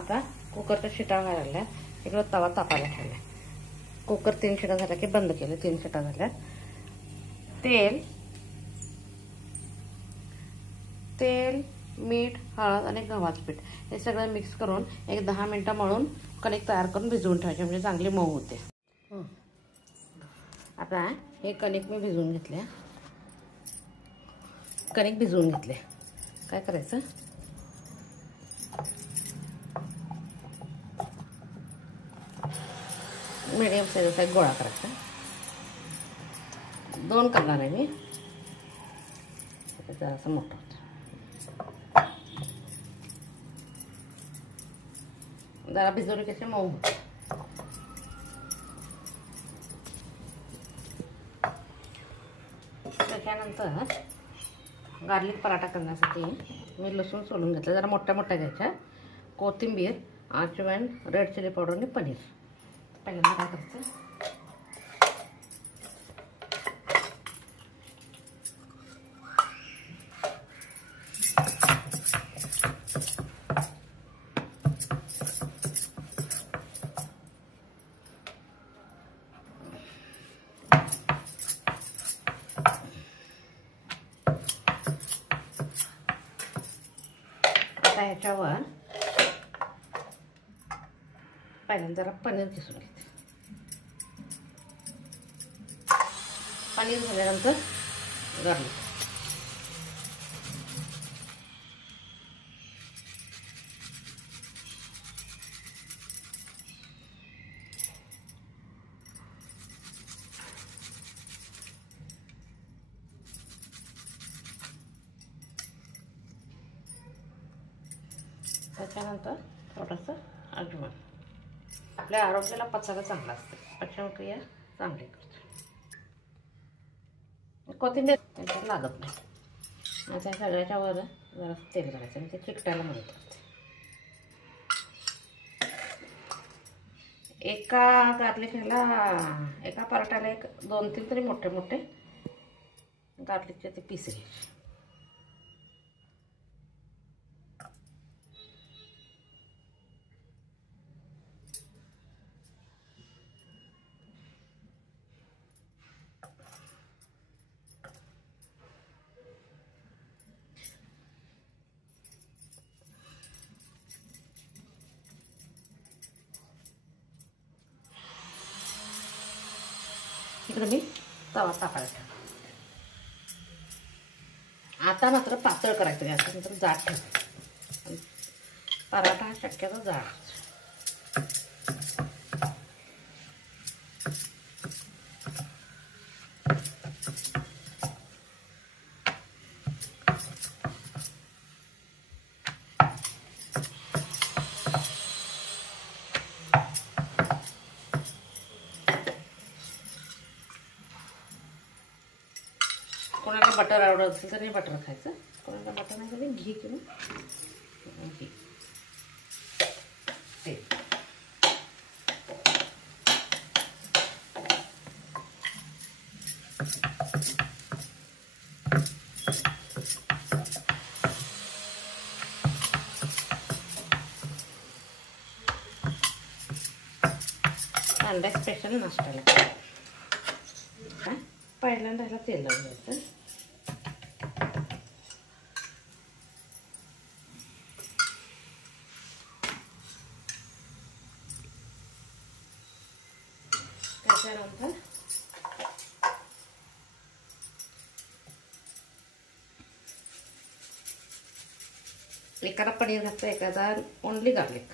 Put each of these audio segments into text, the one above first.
आता कुकरच्या शिटा व्हायला लागल्या. इकडं तवा तापायला ठेवला. कुकर 3 शिटा झाल्या की बंद केले. 3 शिटा झाल्या. तेल, मीठ, हळद आणि गव्हाचं पीठ हे सगळं मिक्स करून एक 10 मिनिटं मळून कणिक तयार करून भिजवून ठेवायचे, म्हणजे चांगली मऊ होते. आता हे कणिक मी भिजवून घेतले. कणिक भिजवून घेतले. काय करायचं, मीडियम साईजचा एक गोळा करायचा. 2 करणार आहे मी, जरासं मोठं होतं. जरा भिजवली कसे मऊ होते. त्याच्यानंतर गार्लिक पराठा करण्यासाठी मी लसूण सोलून घेतलं. जरा मोठ्या मोठ्या घ्यायच्या. कोथिंबीर, अजवाईन, रेड चिली पावडर आणि पनीर. पहिल्यांदा काय करायचं, आता ह्याच्यावर पहिल्यांदा जरा पनीर किसून घेते. पनीर झाल्यानंतर गार्लिक. त्याच्यानंतर थोडंसं अजवाईन. आपल्या आरोग्याला पचायला चांगला असते, पचनक्रिया चांगली करते. कोथिंबीर त्याच्यात लागत नाही. आता सगळ्याच्या वर जरा तेल घालायचं आणि ते चिकटायला मदत करते. एका गार्लिकला, एका पराठ्याला 2-3 तरी मोठे मोठे गार्लिकचे ते पीस घ्यायचे. इकडे मी तवा तापायला ठेवला. आता मात्र पातळ करायचं, गॅस नंतर जाड ठेवायचं. पराठा शक्यतो जाड. कोणाला बटर आवडत असेल तर बटर खायचं. कोणाला बटर नाही तर घी किंवा घी तेल. अंडा स्पेशल नाश्त्याला पहिल्यांदा ह्याला तेल लावून घ्यायचं. त्याच्यानंतर एकाला पनीर घातलं, एखादा ओनली गार्लिक.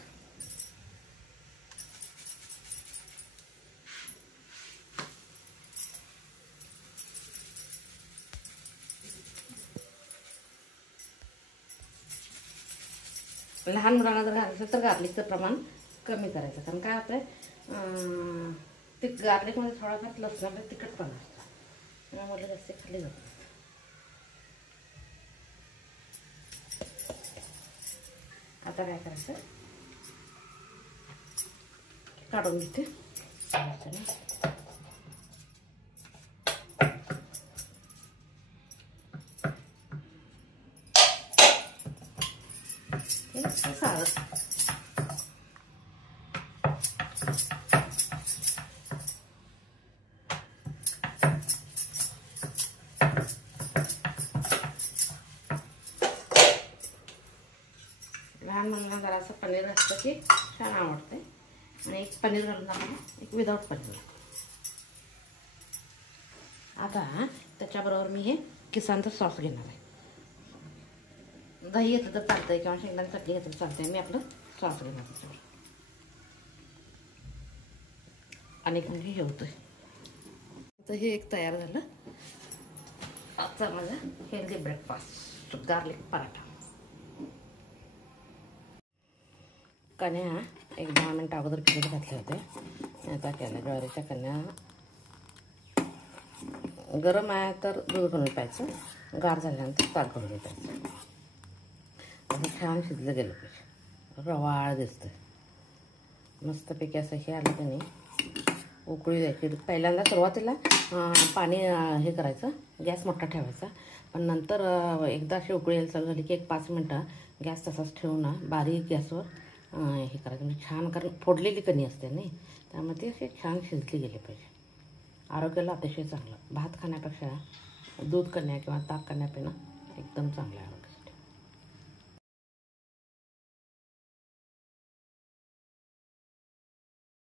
लहान मुलांना जर घालायचं तर गार्लिकचं प्रमाण कमी करायचं. कारण काय होतंय, ते गार्लिकमध्ये थोडाफार लसणामध्ये तिखटपणा असतो. त्यामुळे जास्त खाली जातात. आता काय करायचं, काढून घेते. सारं लहान मुलांना जरासं पनीर असतं की छान आवडते. आणि एक पनीर घालून दाखवलं, एक विदाऊट पनीर. आता त्याच्याबरोबर मी हे किसानचं सॉस घेणार आहे. दही घेतलं तर चालतंय किंवा शेंगदाणे चटणी घेतलं तर चालतंय. मी आपलं सॉस घेणार त्याच्यावर. अनेक म्हणजे हे होतंय. तर हे एक तयार झालं आजचा माझा हेल्दी ब्रेकफास्ट, गार्लिक पराठा. कण्या एक 10 मिनिटं अगोदर भिजत घातले होते. आता केल्या ज्वारीच्या कण्या. गरम आहे तर दूध घालून प्यायचं, गार झाल्यानंतर ताक घालून प्यायचं. असं छान शिजलं गेलं पाहिजे. रवाळ दिसतं मस्तपैकी. असं हे आलं की नाही उकळी द्यायची. पहिल्यांदा सुरुवातीला पाणी हे करायचं, गॅस मोठा ठेवायचा. पण नंतर एकदा अशी उकळी यायला चालू झाली की एक 5 मिनटं गॅस तसाच ठेवून ना बारीक गॅसवर हे करायचं. म्हणजे छान, कारण फोडलेली कणी असते नाही, त्यामुळे ते असे छान शिजली गेले पाहिजे. आरोग्याला अतिशय चांगलं. भात खाण्यापेक्षा दूध कण्या किंवा ताक कण्या पिणं एकदम चांगलं आहे.